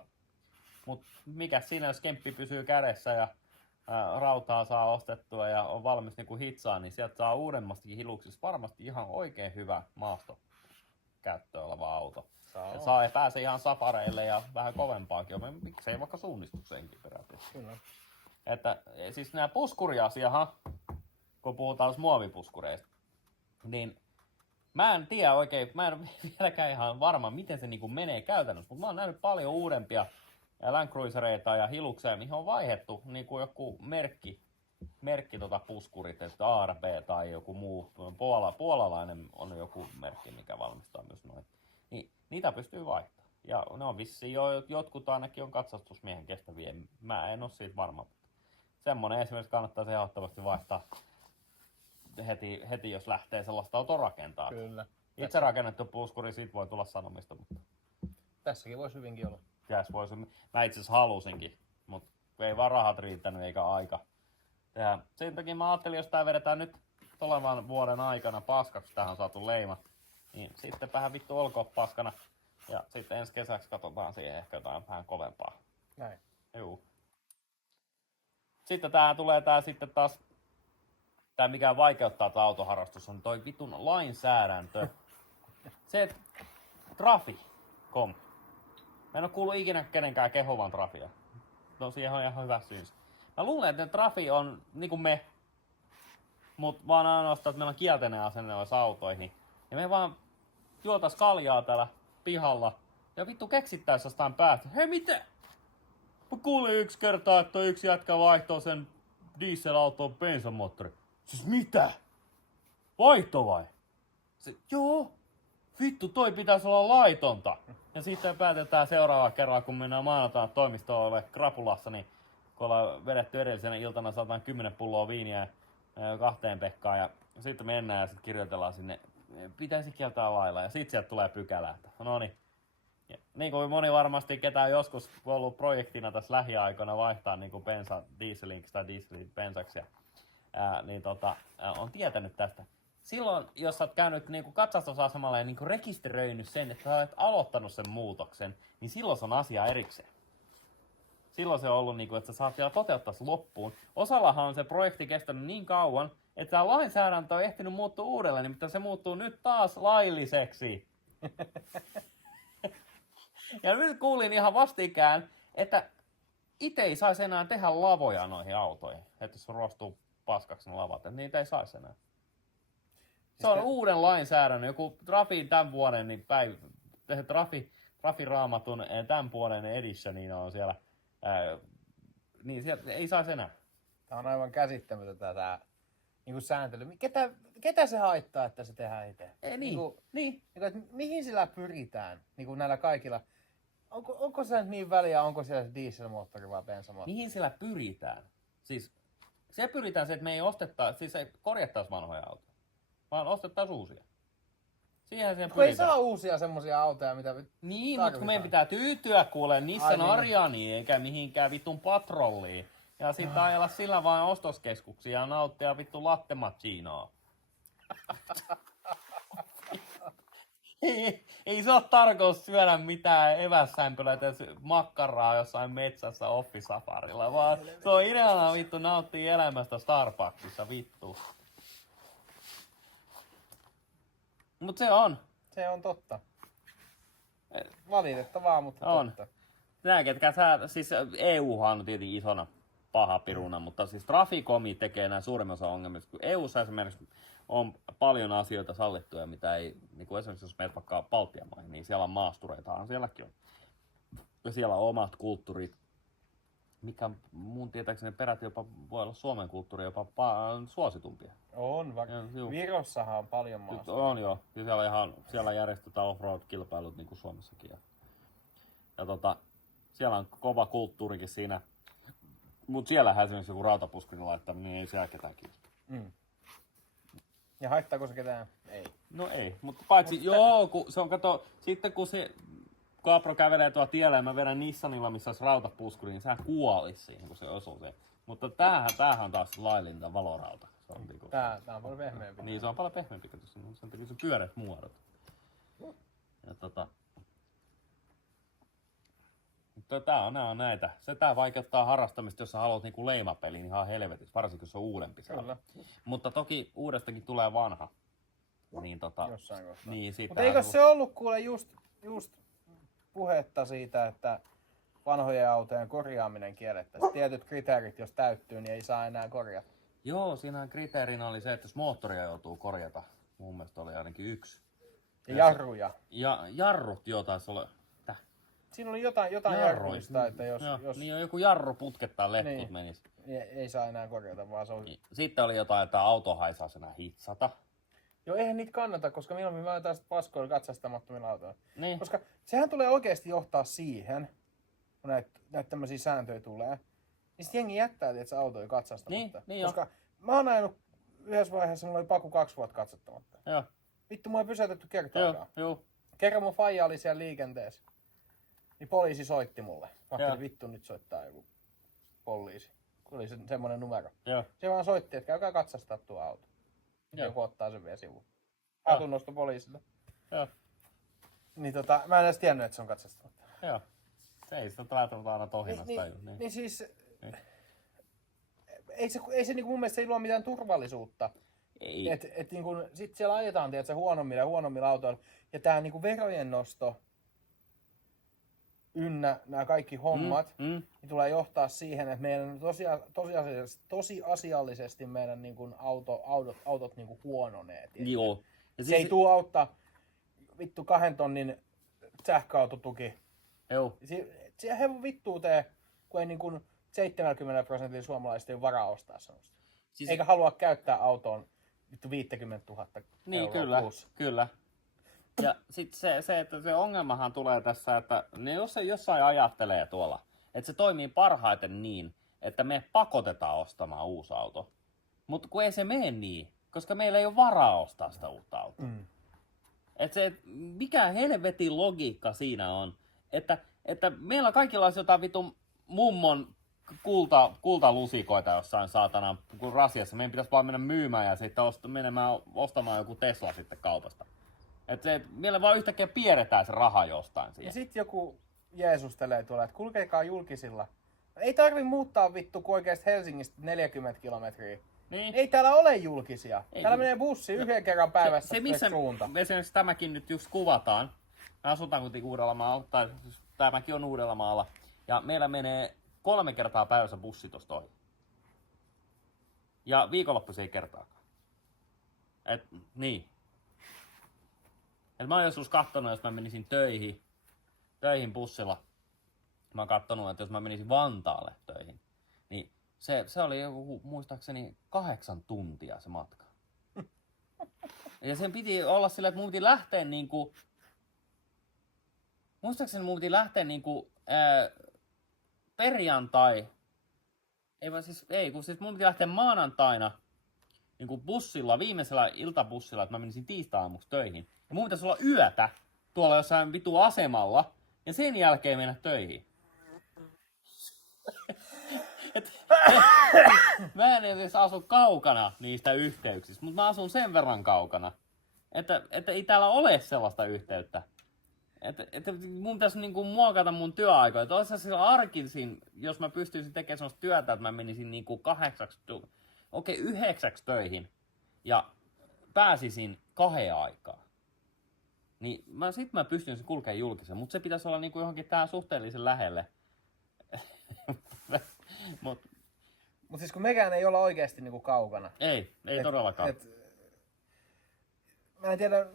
Mutta mikä siinä, jos kemppi pysyy kädessä ja rautaa saa ostettua ja on valmis niinku hitsaa, niin sieltä saa uudemmastakin hiluksista varmasti ihan oikein hyvä maastokäyttöön oleva auto. Saa pääse ihan safareille ja vähän kovempaakin, miksei vaikka suunnistukseenkin periaatteessa. Kyllä. Että siis nämä puskuriasiahan, kun puhutaan muovipuskureista, niin mä en tiedä oikein, mä en vieläkään ihan varma, miten se niinku menee käytännössä, mutta mä oon nähnyt paljon uudempia Land Cruisereita ja hiluksia, mihin on vaihdettu niin kuin joku merkki puskurit, että ARB tai joku muu, puolalainen on joku merkki, mikä valmistaa myös noin. Niin, niitä pystyy vaihtamaan. Ja ne on vissiin jotkut ainakin on katsastusmiehen kestäviä, mä en oo siitä varma. Semmonen esimerkiksi kannattaa ehdottomasti vaihtaa heti jos lähtee sellaista autoa rakentaa. Kyllä. Itse rakennettu puskuri, siitä voi tulla sanomista, mutta tässäkin voisi hyvinkin olla. Mä itse asiassa halusinkin, mutta ei vaan rahat riittänyt eikä aika. Ja sen takia mä ajattelin, jos tää vedetään nyt tulevan vuoden aikana paskaksi, tähän on saatu leima, niin sittenpähän vittu olkoon paskana. Ja sitten ensi kesäksi katsotaan siihen ehkä jotain vähän kovempaa. Näin. Juu. Sitten tää tulee sitten taas tai mikä vaikeuttaa tätä autoharrastus, on toi vitun lainsäädäntö. Se, että Trafi.com. Mä en oo kuullut ikinä kenenkään kehovan Trafia. No siihen on ihan hyvä syynsä. Mä luulen, että Trafi on niinku me, mut vaan ainoastaan, että meillä on kielteinen asenne noissa autoihin. Ja me vaan juotais kaljaa täällä pihalla. Ja vittu keksittäis jostain päästä. Hei mitä? Mä kuulin yksi kertaa, että yksi jätkä vaihtoo sen dieselautoon bensamoottori. Siis mitä? Vaihto vai? Se, joo. Vittu, toi pitäisi olla laitonta. Ja sitten päätetään seuraavalla kerralla, kun mennään maanantaina toimistolle Krapulassa, niin kun ollaan vedetty edellisenä iltana 110 pulloa viiniä 2 Pekkaan. Ja sitten mennään ja sitten kirjoitellaan sinne, pitäisi kieltää lailla. Ja sitten sieltä tulee pykälä. No niin. Ja niin kuin moni varmasti ketään joskus ollut projektina tässä lähiaikoina vaihtaa niin kuin bensa dieseliksi tai dieselit bensaksi, niin on tietänyt tästä. Silloin, jos olet käynyt niin kuin katsastusasemalla ja niin kuin rekisteröinyt sen, että olet aloittanut sen muutoksen, niin silloin se on asia erikseen. Silloin se on ollut, niin kuin, että sä saat vielä toteuttaa se loppuun. Osallahan on se projekti kestänyt niin kauan, että tämä lainsäädäntö on ehtinyt muuttua uudelleen, nimittäin se muuttuu nyt taas lailliseksi. Ja nyt kuulin ihan vastikään, että itse ei saisi enää tehdä lavoja noihin autoihin. Että jos ruostuu paskaksi ne lavat, että niitä ei saisi enää. Se on uuden lainsäädännön, joku Trafin tämän vuoden, niin Trafi-raamatun tämän vuoden edition on siellä, niin sieltä ei saisi enää. Tämä on aivan käsittämätöntä tämä niin sääntely. Ketä se haittaa, että se tehdään itse? Niin. Mihin sillä pyritään niin näillä kaikilla? Onko se niin väliä, onko siellä dieselmoottori vai bensamoottori? Mihin sillä pyritään? Siis se pyritään se, että me ei ostettaisi, siis ei korjattaisi vanhoja autoja, vaan ostettaisiin uusia. Siihen pyritään. Ei saa uusia semmosia autoja, mitä niin, mutta kun meidän pitää tyytyä kuulee Nissan Arianiin, eikä mihinkään vittun patrolliin. Ja sitten ajella sillä vaan ostoskeskuksia ja nauttia vittu latte macchinoa. ei se ole tarkoitus syödä mitään evässämpylöitä makkaraa jossain metsässä offisafarilla, vaan se on ideana vittu nauttii elämästä Starbucksissa vittu. Mut se on. Se on totta. Valitettavaa, mutta on. Totta. Nää ketkä siis EUhan on tietenkin isona paha piruna, mutta siis Traficomi tekee nämä suurimman osa ongelmista. Kun EUssa esimerkiksi on paljon asioita sallittuja, mitä ei, niin kuin esimerkiksi jos menet vaikka Baltian maihin, niin siellä on maastureitahan sielläkin on. Ja siellä on omat kulttuurit, mikä mun tietääkseni peräti jopa voi olla Suomen kulttuuri jopa suositumpia. On, vaikka Virossahan on paljon maastureita. On joo, ja siellä järjestetään offroad-kilpailut niin kuin Suomessakin. Ja siellä on kova kulttuurikin siinä. Mut siellähän esimerkiksi joku rautapuskurin laittaminen, niin ei siellä ketään kiinnostaa. Ja haittaako se ketään? Ei. No ei, mutta paitsi joo, kun se on sitten kun se Capro kävelee tuolla tiellä ja mä vedän Nissanilla, missä olisi rautapuskuri, niin sehän kuolisi siihen, kun se osuu se. Mutta tämähän on taas laillinta valorauta. Se on tää on paljon pehmeämpi. Niin, se on paljon pehmeämpi, kun se on se pyöreät muodot. Ja Tää on näitä. Tää vaikeuttaa harrastamista, jos sä haluat niinku leimapeliin ihan helvetissä, varsinkin jos se on uudempi. Kyllä. Mutta toki uudestakin tulee vanha. Niin jossain kohtaa. Niin, mutta eikö se ollut kuule just puhetta siitä, että vanhojen autojen korjaaminen kiellettäisiin? Tietyt kriteerit, jos täyttyy, niin ei saa enää korjata. Joo, siinä kriteerinä oli se, että jos moottoria joutuu korjata, mun mielestä oli ainakin yksi. Ja jarruja. Ja jarrut jo taisi olla. Siinä oli jotain jarruista, että jos... Niin joku jarru putkettaa letkut niin, menis. Ei saa enää korjata, vaan se on... Sitten oli jotain, että auto ei saa enää hitsata. Joo, eihän niitä kannata, koska milloin mä taas paskoilla katsastamattomilla autoilla. Niin. Koska sehän tulee oikeasti johtaa siihen, kun näitä tämmöisiä sääntöjä tulee, niin sitten jengi jättää tietysti autoja katsastamatta. Niin koska mä oon ajanut yhdessä vaiheessa, mulla oli paku 2 vuotta katsottamatta. Joo. Vittu, mua ei pysäytetty kertaakaan. Joo. Kerran mun faija oli siellä liikenteessä. Niin poliisi soitti mulle. Mä ajattelin, vittu nyt soittaa joku poliisi. Oli semmonen numero. Joo. Se vaan soitti, että käykää katsastaa tuo auto. Joku ottaa sen vielä sivuun. Hatunnosto poliisille. Joo. Niin mä en edes tiennyt, että se on katsastamatta. Joo. Se ei sitä välttämättä aina tohinasta. Niin siis... ei se niinku mun mielestä ei luo mitään turvallisuutta. Ei. Et niinku, sit siellä ajetaan tietysti huonommilla autoilla. Ja tää niinku verojen nosto ynnä nämä kaikki hommat, niin tulee johtaa siihen, että meidän tosiasiallisesti meidän niinku autot niinku huononee. Joo. Ja Se ei tuu auttaa vittu 2 tonnin sähköautotuki. Joo. Se hevon vittuu tee, kun ei niinku 70% suomalaisista ei ole varaa ostaa sellaista. Siis eikä halua käyttää autoon vittu 50 000 niin, euroa kyllä, plus. Kyllä. Ja sitten se, että se ongelmahan tulee tässä, että ne jos se jossain ajattelee tuolla, että se toimii parhaiten niin, että me pakotetaan ostamaan uusi auto. Mutta kun ei se mene niin, koska meillä ei ole varaa ostaa sitä uutta autoa. Että se, mikä helvetin logiikka siinä on, että meillä kaikilla olisi jotain vitun mummon kultalusikoita jossain saatana kuin rasiassa. Meidän pitäisi vaan mennä myymään ja sitten menemään ostamaan joku Tesla sitten kaupasta. Että meillä vaan yhtäkkiä piirretään se raha jostain siihen. Ja sit joku jeesustelee tuolla, että kulkekaa julkisilla. Ei tarvi muuttaa vittu kuin oikeesti Helsingistä 40 kilometriä. Niin. Ei täällä ole julkisia. Ei. Täällä menee bussi yhden kerran päivässä se missä suunta. esimerkiksi tämäkin nyt just kuvataan. Me asutaan kuitenkin Uudellamaalla, tai tämäkin on Uudellamaalla. Ja meillä menee 3 kertaa päivässä bussi tosta ohi. Ja viikonloppuisin ei kertaakaan. Niin. Et mä oon joskus kattonut, jos mä menisin töihin bussilla. Mä oon kattonut, että jos mä menisin Vantaalle töihin, niin se oli joku, muistaakseni 8 tuntia se matka. Ja sen piti olla silleen, että mun piti lähteä niinku... Muistaakseni mun piti lähteä niinku perjantai... kun siis mun piti lähteä maanantaina niinku bussilla, viimeisellä iltabussilla, että mä menisin tiistai-aamuksi töihin. Ja mun pitäisi olla yötä tuolla jossain vitu asemalla ja sen jälkeen mennä töihin. Mä en edes asu kaukana niistä yhteyksistä, mutta mä asun sen verran kaukana, että ei täällä ole sellaista yhteyttä. Että mun pitäisi niinku muokata mun työaikoja. Toisaalta sillä arkisin, jos mä pystyisin tekemään sellaista työtä, että mä menisin niinku 9 töihin ja pääsisin 2 aikaa. Niin sit mä pystyisin kulkemaan julkisen, mutta se pitäisi olla niinku johonkin tähän suhteellisen lähelle. Mut siis kun mekään ei olla oikeesti niinku kaukana. Ei todellakaan. Mä en tiedä,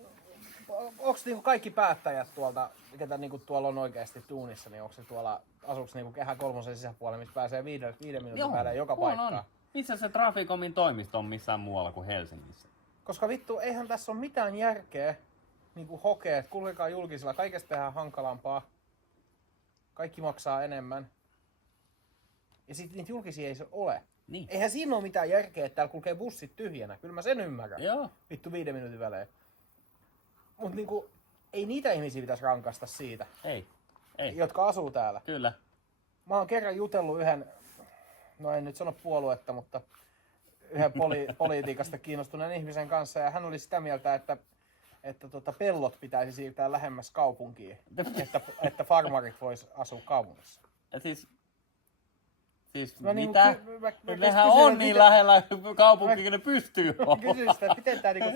onks niinku kaikki päättäjät tuolta, ketä niinku tuolla on oikeesti tuunissa, niin onks se tuolla, asuuks niinku Kehä kolmosen sisäpuolella, missä pääsee 5 minuutin päälle joka paikkaan? On. Missä se Traficomin toimisto on missään muualla kuin Helsingissä? Koska vittu, eihän tässä ole mitään järkeä niinku hokea, että kulkekaa julkisilla, kaikesta tehdään hankalampaa. Kaikki maksaa enemmän. Ja sitten niitä julkisia ei se ole. Niin. Eihän siinä ole mitään järkeä, että täällä kulkee bussit tyhjänä. Kyllä mä sen ymmärrän. Joo. Vittu 5 minuutin välein. Mut niinku, ei niitä ihmisiä pitäisi rankasta siitä. Ei. Jotka asuu täällä. Kyllä. Mä oon kerran jutellut yhden, no en nyt sano puoluetta, mutta yhden politiikasta kiinnostuneen ihmisen kanssa. Ja hän oli sitä mieltä, että pellot pitäisi siirtää lähemmäs kaupunkiin. että farmarit vois asua kaupungissa. Ja siis No niin, mitä? Nehän on niin lähellä kaupunkiin, kun ne pystyy olemaan. Kysyin sitä, miten tää niinku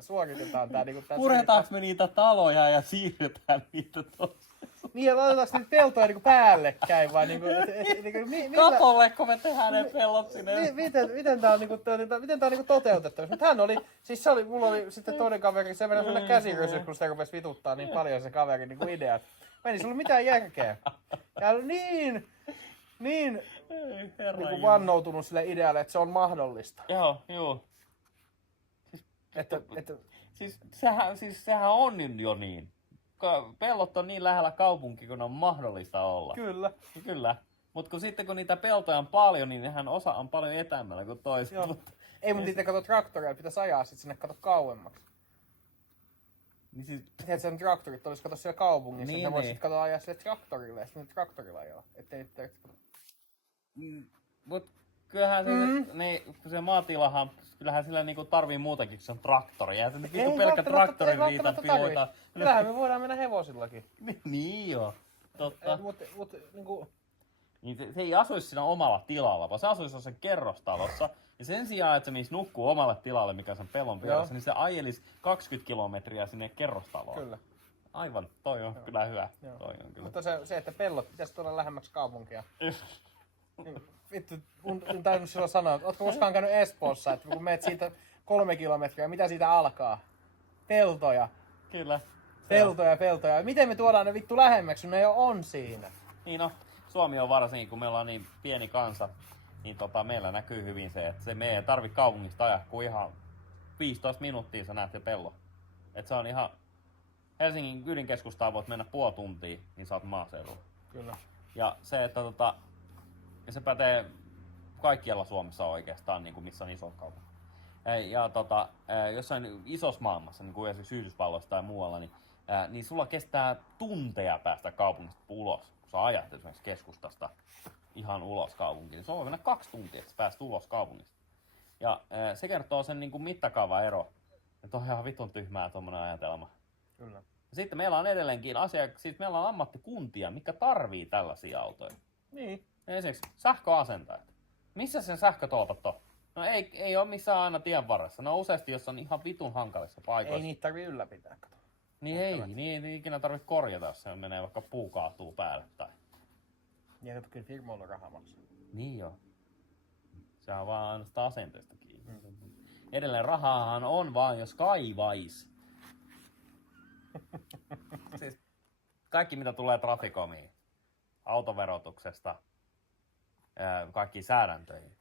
suoritetaan tää niinku... Puretaanko me niitä taloja ja siirretään niitä tossa? Niin, ja laitetaanko niitä peltoja niinku päällekkäin vai niinku... Katolleko me tehdään ne pellot sinne? Miten tää on niinku toteutettavissa? Mutta hän oli, siis mulla oli sitten toinen kaveri, se meni sulle käsirysy, kun sitä rupesi vituttaa niin paljon se kaveri niinku ideat. Meni sulla mitään järkeä. Ja niin niin vannoutunut sille idealle, että se on mahdollista. Joo. Että sehän on jo niin. Pellot on niin lähellä kaupunkia, kun on mahdollista olla. Kyllä. Mutta kun niitä peltoja on paljon, niin nehän osa on paljon etäämmällä kuin toiset. Ei, mutta niitä kato traktoreilla pitäisi ajaa sit sinne kato kauemmaksi. Niin siis... Tiedät sen traktorit olisi kato siellä kaupungissa, niin, että voisit kato ajaa sille traktorille ja sitten traktorilla ajaa. Ettei Mut kyllähän se maatilahan, kyllähän sillä niinku tarvii muutakin, kun se on traktori. Ja se niinku pelkkä traktori riitä piloita. Kyllähän me voidaan mennä hevosillakin. Niin joo, totta. Mut niinku, niin se ei asuisi siinä omalla tilalla, vaan se asuisi jossain kerrostalossa. Ja sen sijaan, että se menisi nukkuu omalle tilalle, mikä on sen pellon vieressä, niin se ajelisi 20 kilometriä sinne kerrostaloon. Kyllä. Aivan, toi on kyllä hyvä. Joo. Toi on kyllä. Mutta se, että pellot pitäisi tuoda lähemmäksi kaupunkia. Vittu, en tainnut silloin sanoa, että ootko koskaan käynyt Espoossa, että kun meet siitä 3 kilometriä, mitä siitä alkaa? Peltoja. Kyllä. Peltoja. Miten me tuodaan ne vittu lähemmäksi, kun ne jo on siinä? Niin no, Suomi on varsinkin, kun meillä on niin pieni kansa, niin meillä näkyy hyvin se, että me ei tarvitse kaupungista ajaa, kun ihan 15 minuuttia sä näet jo pellon. Että se on ihan, Helsingin ydinkeskustaan voit mennä puoli tuntia, niin sä oot maaseudulla. Kyllä. Ja se, että ja se pätee kaikkialla Suomessa oikeastaan, niin kuin missä on iso kaupunki. Ja jossain isossa maailmassa, niin kuin esimerkiksi Yhdysvalloissa tai muualla, niin sulla kestää tunteja päästä kaupungista ulos, kun sä ajat esimerkiksi keskustasta ihan ulos kaupunkiin. Se on mennä 2 tuntia, että sä pääst ulos kaupungista. Ja se kertoo sen niin kuin mittakaava ero. Että on ihan vitun tyhmää tuommoinen ajatelma. Kyllä. Ja sitten meillä on edelleenkin siis meillä on ammattikuntia, mikä tarvii tällaisia autoja. Niin. Esimerkiksi sähköasentajat. Missä sen sähkötuotot on? No ei ole missään aina tien varressa. Ne on useasti, jos on ihan vitun hankalissa paikoissa. Ei niitä tarvii ylläpitää, kato. Niin ei ikinä tarvitse korjata, jos se menee vaikka puu kaatuu päälle tai... Ja kato, kyllä firmoilla rahaa maksaa. Niin joo. Se on vaan ainoastaan asenteesta kiinni. Edelleen rahaahan on vaan, jos kaivais. Siis kaikki mitä tulee trafikomiin, autoverotuksesta, kaikkiin säädäntöihin.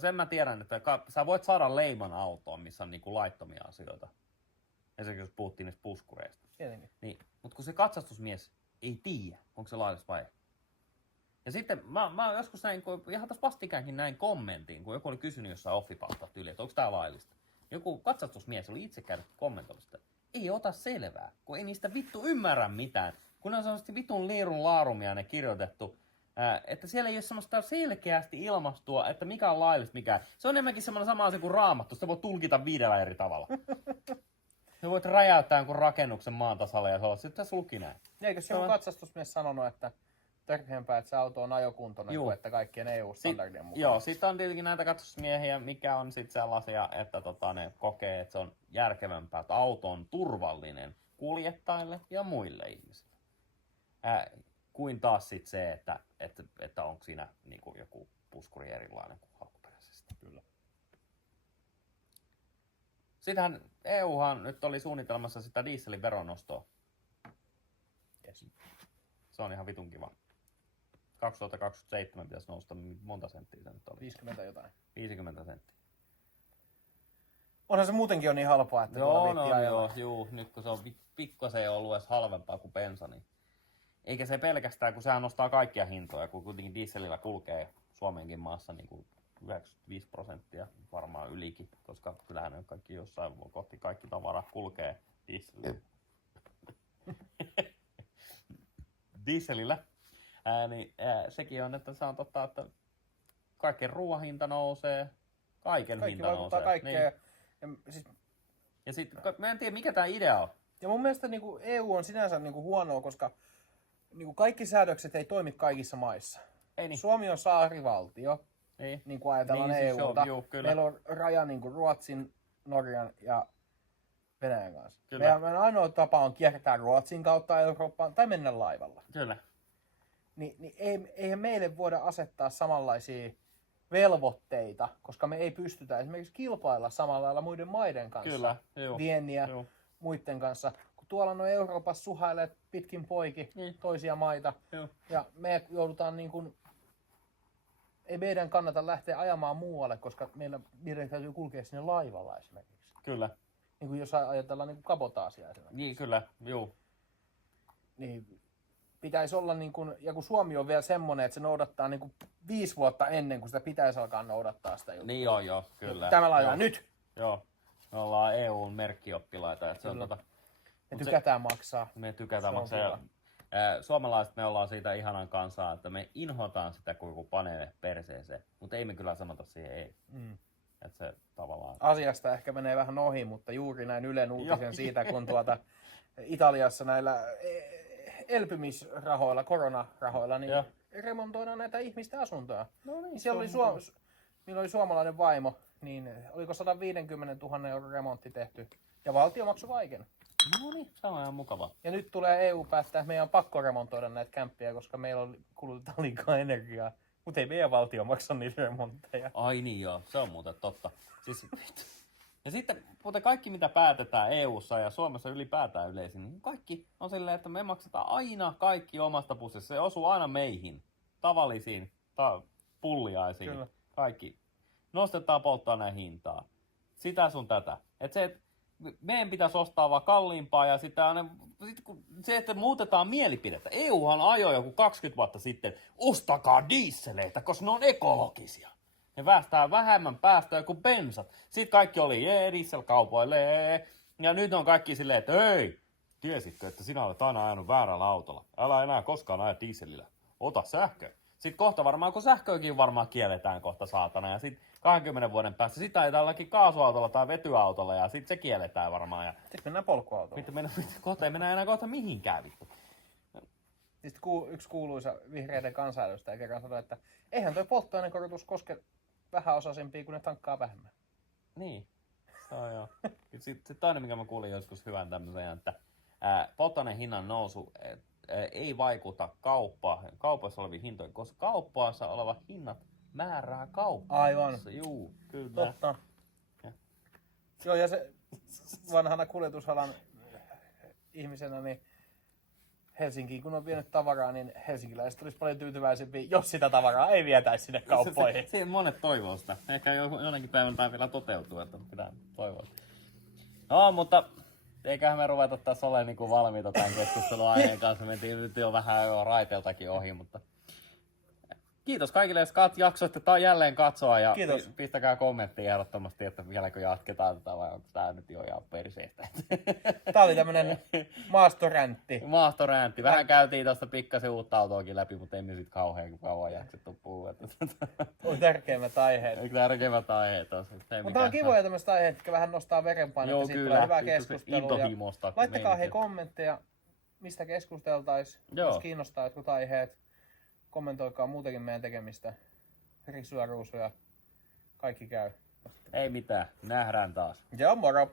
Sen mä tiedän, että sä voit saada leiman autoon, missä on niinku laittomia asioita. Esimerkiksi jos puhuttiin niistä puskureista. Tietenkin. Niin, mutta kun se katsastusmies ei tiedä, onko se laillista vai ei. Ja sitten mä joskus näin, ihan tässä vastikäänkin näin kommentin, kun joku oli kysynyt jossain offipalsta tyyliin, että onko tää laillista. Joku katsastusmies oli itse käynyt kommentoida sitä. Ei ota selvää, kun ei niistä vittu ymmärrä mitään. Kun on sellaisesti vitun liirun laarumia ne kirjoitettu, että siellä ei ole semmoista selkeästi ilmastua, että mikä on laillista, mikä. Se on enemmänkin semmoinen sama asia kuin Raamattu, sitä voi tulkita 5 eri tavalla. Sä voit räjäyttää jonkun rakennuksen maan tasalle ja se on, sitten tässä luki näin. Eikö se joku katsastusmies sanonut, että tärkeämpää, että se auto on ajokuntoinen kuin että kaikkien EU-standardien mukaan? Joo, sitten on tietenkin näitä katsastusmiehiä, mikä on sitten sellaisia, että ne kokee, että se on järkevämpää, että auto on turvallinen kuljettajille ja muille ihmisille. Kuin taas sitten se, että onko siinä niin kuin joku puskuri erilainen kuin alkuperäisesti. Kyllä. Sittenhän EUhan nyt oli suunnitelmassa sitä dieselin veronostoa. Yes. Se on ihan vitun kiva. 2027 pitäisi nousta, monta senttiä se nyt oli? 50 jotain. 50 senttiä. Onhan se muutenkin jo niin halpaa, että Joo, nyt kun se on pikkasen ollut edes halvempaa kuin bensa, niin eikä se pelkästään, kun sehän nostaa kaikkia hintoja, kun kuitenkin dieselillä kulkee Suomenkin maassa niin kuin 95% varmaan ylikin, koska kyllähän ne kaikki jossain kohti kaikki tavarat kulkee dieselillä. Dieselillä. Sekin on, että se on totta, että kaiken ruoan hinta nousee, kaiken kaikki hinta vaikuttaa nousee. kaikkeen. Niin. Ja, Ja sitten mä en tiedä mikä tää idea on. ja mun mielestä niin kuin EU on sinänsä niin kuin huonoa, koska niin kuin kaikki säädökset ei toimi kaikissa maissa. Ei niin. Suomi on saarivaltio, niin kuin ajatellaan Niin, siis EUta. kyllä. Meillä on raja niin kuin Ruotsin, Norjan ja Venäjän kanssa. Kyllä. Meidän ainoa tapa on kiertää Ruotsin kautta Eurooppaan tai mennä laivalla. Kyllä. Niin eihän meille voida asettaa samanlaisia velvoitteita, koska me ei pystytä esimerkiksi kilpailla samalla lailla muiden maiden kanssa. Kyllä, juu. Vienniä Juu. muiden kanssa. Kun tuolla no Euroopassa suhailee pitkin poiki toisia maita Juu. ja me joudutaan niin kuin, ei meidän kannata lähteä ajamaan muualle, koska meidän täytyy kulkea sinne laivalla esimerkiksi. Kyllä. Niin kuin jos ajatellaan niin kuin kabotaasia esimerkiksi. Niin kyllä, juu. Niin pitäisi olla, niin kuin, ja kun Suomi on vielä semmoinen, että se noudattaa niin kuin 5 vuotta ennen kuin sitä pitäisi alkaa noudattaa sitä juttua. Niin joo, kyllä. Tämä laitetaan nyt! Joo. Me ollaan EUn merkkioppilaita. Että se on, Me tykätään maksaa. Me tykätään Se on maksaa. Ja, suomalaiset me ollaan siitä ihanan kansaa, että me inhotaan sitä, kun joku panee perseeseen. Mutta ei me kyllä sanota siihen ei. Että se tavallaan... Asiasta ehkä menee vähän ohi, mutta juuri näin Ylen uutisen siitä, kun Italiassa näillä elpymisrahoilla, koronarahoilla, niin remontoidaan näitä ihmisten asuntoja. No niin, Siellä oli millä oli suomalainen vaimo, niin oliko 150 000 euron remontti tehty. Ja valtio maksoi kaiken. No niin, se on ihan mukava. Ja nyt tulee EU päättää, että meidän on pakko remontoida näitä kämppiä, koska meillä kulutetaan liikaa energiaa. Mutta ei meidän valtio maksa niitä remontteja. Ai niin joo, se on muuten totta. Siis, ja sitten muuten kaikki mitä päätetään EU:ssa ja Suomessa ylipäätään yleisin, niin kaikki on silleen, että me maksetaan aina kaikki omasta pussista. Se osuu aina meihin, tavallisiin pulliaisiin. Kyllä. Kaikki. Nostetaan polttoaineen hintaa. Sitä sun tätä. Et se, et meidän pitäisi ostaa vaan kalliimpaa ja se, että muutetaan mielipidettä. EUhan ajoi joku 20 vuotta sitten, ostakaa dieseleitä, koska ne on ekologisia. Ne päästää vähemmän päästöjä kuin bensat. Sitten kaikki oli, dieselkaupoille. Ja nyt on kaikki silleen, että hei, tiesitkö, että sinä olet aina ajanut väärällä autolla. Älä enää koskaan aja dieselillä. Ota sähkö. Sitten kohta varmaan, kun sähköäkin varmaan kielletään kohta saatana. Ja sitten 20 vuoden päästä sitä ei tälläkin kaasuautolla tai vetyautolla. Ja sitten se kielletään varmaan. Ja Sitten mennään polkuautoon. kohta ei mennä enää kohta mihinkään vittu. Sitten yksi kuuluisa vihreiden kansanedustaja kerran sanoi, että eihän toi polttoainekorotus koske vähäosaisempia, kun ne tankkaa vähemmän. Niin, se on joo. Sitten toinen, mikä mä kuulin joskus hyvän tämmöisen, että polttoaineen hinnan nousu ei vaikuta kaupassa oleviin hintoihin, koska kaupassa olevat hinnat määrää kaupassa. Aivan. Juu, kyllä. Totta. Ja. Joo, ja se vanhana kuljetusalan ihmisenä, niin Helsinkiin kun on vienyt tavaraa, niin helsinkiläiset olisi paljon tyytyväisempiä, jos sitä tavaraa ei vietäisi sinne kauppoihin. Siinä monet toivoo sitä. Ehkä jonakin päivänä tämä vielä toteutuu, että pitää toivoa. No, mutta eiköhän me ruveta tässä olemaan niin valmiita tämän keskustelun aiheen kanssa. Mentiin nyt jo vähän jo raiteeltakin ohi, mutta kiitos kaikille, jos jaksoitte jälleen katsoa ja Kiitos. Pistäkää kommenttia ehdottomasti, että vieläkö jatketaan tätä vai onko tämä nyt jo ihan perseestä. Tää oli tämmönen maastoräntti. Maahtoräntti. Vähän käytiin tuosta pikkasen uutta autoakin läpi, mutta emme sit kauan jaksettu puhua. Oli tärkeimmät aiheet. Tärkeimmät aiheet on. Mutta on kivoja tämmöiset aiheet, jotka vähän nostaa verenpainetta. Joo, Siitä kyllä. tulee hyvää keskustelua. Intohimosta. Laittakaa hei kommentteja, mistä keskusteltais, Joo. jos kiinnostaa jotkut aiheet. Kommentoikaa muutenkin meidän tekemistä. Risuja, ruusuja, kaikki käy. Ei mitään. Nähdään taas. Joo, moro!